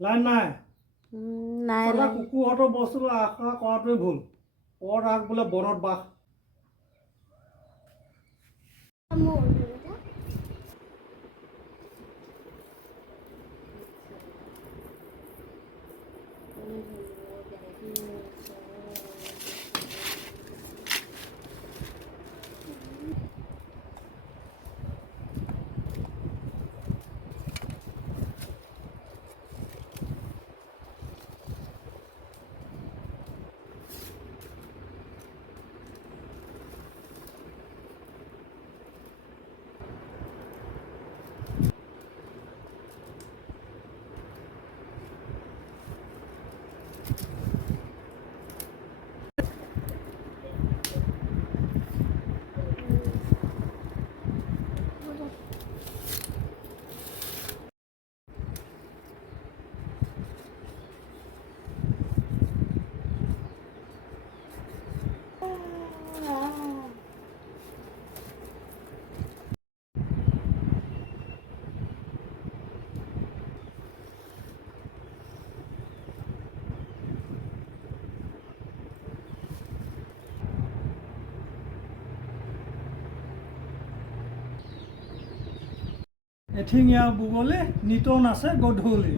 line নাই নাই সদায় নাই কুকুৰহঁতৰ বস্তুটো আশা কৰাটোৱে ভুল পদ আগ বোলে বনত বাস এঠিঙীয়া বুগলি নিতৌ নাচে গধূলি